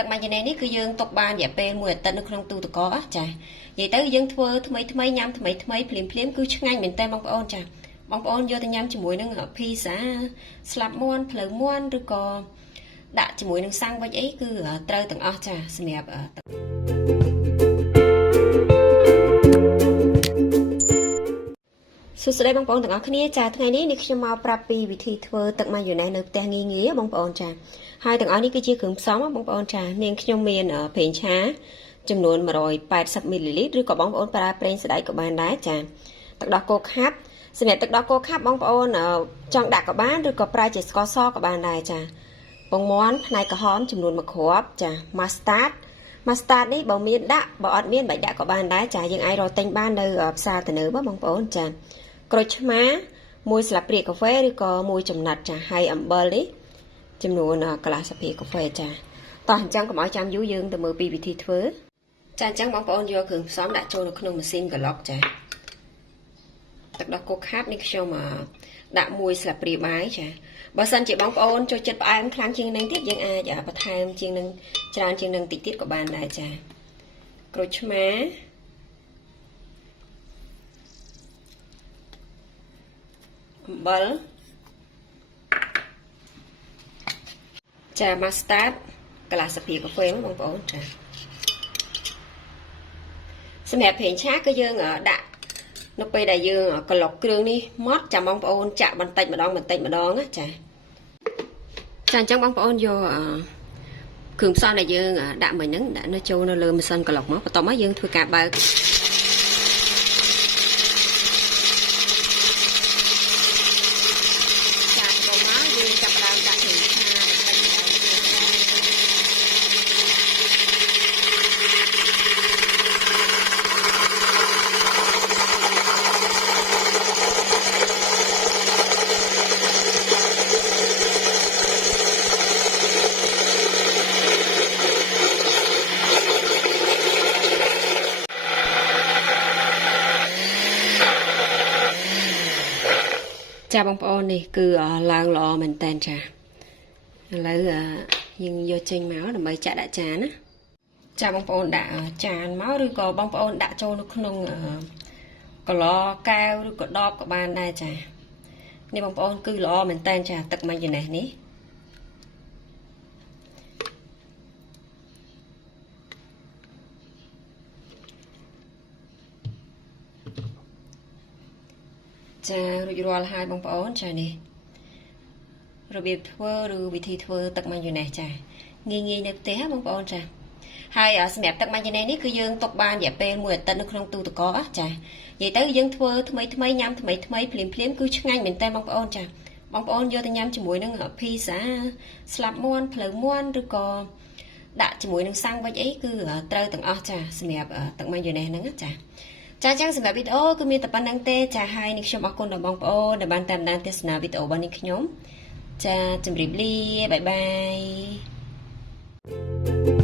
ទឹកម៉ាយ៉ូណេសនេះគឺយើងទុកបានរយៈពេល1អាទិត្យនៅក្នុងទូទឹកកកចានិយាយទៅយើងធ្វើថ្មីញ៉ាំថ្មីភ្លាមគឺឆ្ងាញ់មែនតើបងប្អូនចាបងប្អូនយកទៅញ៉ាំជាមួយនឹងភីសាស្លាប់មាន់ភ្លៅមាន់ឬក៏ដាក់ជាមួយនឹងសាំងវិចអីគឺត្រូវទាំងអស់ចាសម្រាប់សួស្តីបងប្អូនទាំងអស់គ្នាចាថ្ងៃនេះខ្ញុំមកប្រាប់ពីវិធីធ្វើទឹកម៉ាយ៉ូណេសនៅផ្ទះងាយបងប្អូនចាហើយទាំងអស់នេះគឺជាគ្រឿងផ្សំបងប្អូនចានាងខ្ញុំមានប្រេងឆាចំនួន180មីលីលីត្រឬក៏បងប្អូនប្រើប្រេងស្តេចក៏បានដែរចាទឹកដោះគោខាប់សម្រាប់ទឹកដោះគោខាប់បងប្អូនចង់ដាក់ក៏បានឬក៏ប្រើជាស្ករសក៏បានដែរចាពងមាន់ផ្នែកក្រហមចំនួន1គ្រាប់ចា mustard នេះបើមានដាក់បើអត់មានបាច់ដាក់ក៏បានដែរចាយើងអាចរកទិញបាននៅផ្សារទំនើបបងប្អូនចាក្រូចឆ្មា1ស្លាបព្រាកាហ្វេឬក៏1ចំណិតចាហើយអំបិលនេះចំនួនកន្លះស្លាបព្រាកាហ្វេចាតោះអញ្ចឹងកុំឲ្យចាំយូរយើងទៅមើលពីវិធីធ្វើចាអញ្ចឹងបងប្អូនយកគ្រឿងផ្សំដាក់ចូលនៅក្នុងម៉ាស៊ីនក្លុកចាទឹកដោះគោខាប់នេះខ្ញុំដាក់1ស្លាបព្រាបាយចាបើសិនជាបងប្អូនចូលចិត្តផ្អែមខ្លាំងជាងនឹងទៀតយើងអាចបន្ថែមជាងនឹងច្រើនជាងនឹងតិចទៀតក៏បានដែរចាក្រូចឆ្មាអំបិលចា mustard កន្លះស្លាបព្រាកាហ្វេបងប្អូនចាសម្រាប់ប្រេងឆាគឺយើងដាក់នៅពេលដែលយើងក្លុកគ្រឿងនេះមកចាំបងប្អូនចាក់បន្តិចម្ដងណាចាចាអញ្ចឹងបងប្អូនយកគ្រឿងផ្សំដែលយើងដាក់មិញហ្នឹងដាក់នៅចូលនៅលើម៉ាស៊ីនក្លុកមកបន្ទាប់មកយើងធ្វើការបើកចាបងប្អូននេះគឺឡើងល្អមែនតើចាឥឡូវយើងយកចេញមកដើម្បីចាក់ដាក់ចានណាចាបងប្អូនដាក់ចានមកឬក៏បងប្អូនដាក់ចូលនៅក្នុងកឡកែវឬក៏ដបក៏បានដែរចានេះបងប្អូនគឺល្អមែនតើចាទឹកម៉ាយ៉ូណេសនេះចារួចរាល់ហើយបងប្អូនចានេះរបៀបធ្វើឬវិធីធ្វើទឹកម៉ាយ៉ូណេសចាងាយនៅផ្ទះបងប្អូនចាហើយសម្រាប់ទឹកម៉ាយ៉ូណេសនេះគឺយើងទុកបានរយៈពេល1អាទិត្យនៅក្នុងទូទឹកកកចានិយាយទៅយើងធ្វើថ្មីញ៉ាំថ្មីភ្លាមគឺឆ្ងាញ់មែនតើបងប្អូនចាបងប្អូនយកទៅញ៉ាំជាមួយនឹងភីសាស្លាប់មាន់ភ្លៅមាន់ឬក៏ដាក់ជាមួយនឹងសាំងវិចអីគឺត្រូវទាំងអស់ចាសម្រាប់ទឹកម៉ាយ៉ូណេសហ្នឹងចាចាចឹងសម្រាប់វីដេអូគឺមានតែប៉ុណ្្នឹងទេចាហើយនេះខ្ញុំអរគុណដល់បងប្អូនដែលបានតាមដានទស្សនាវីដេអូរបស់នេះខ្ញុំចាជម្រាបលាបាយបាយ